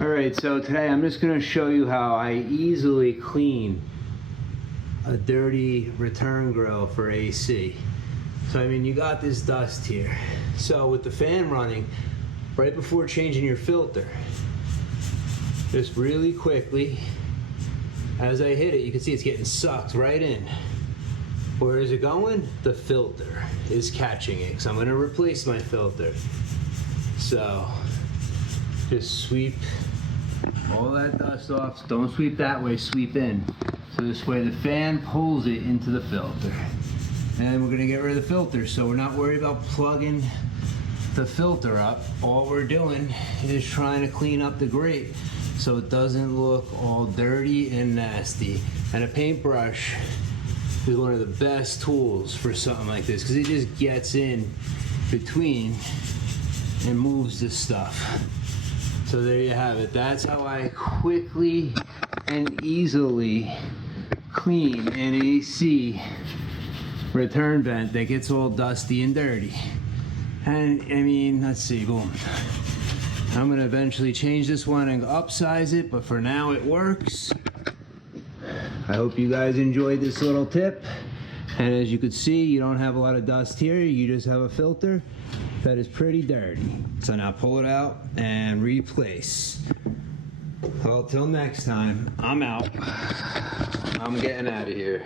Alright, so today I'm just going to show you how I easily clean a dirty return grill for AC. So I mean, you got this dust here. So with the fan running, right before changing your filter, just really quickly, as I hit it, you can see it's getting sucked right in. Where is it going? The filter is catching it, because I'm going to replace my filter. So just sweep all that dust off. Don't sweep that way, sweep in. So this way the fan pulls it into the filter. And we're going to get rid of the filter, so we're not worried about plugging the filter up. All we're doing is trying to clean up the grate so it doesn't look all dirty and nasty. And a paintbrush is one of the best tools for something like this, because it just gets in between and moves this stuff. So there you have it. That's how I quickly and easily clean an AC return vent that gets all dusty and dirty. And I mean, let's see, boom. I'm gonna eventually change this one and upsize it, but for now it works. I hope you guys enjoyed this little tip. And as you can see, you don't have a lot of dust here, you just have a filter that is pretty dirty. So now pull it out and replace. Well, till next time, I'm out. I'm getting out of here.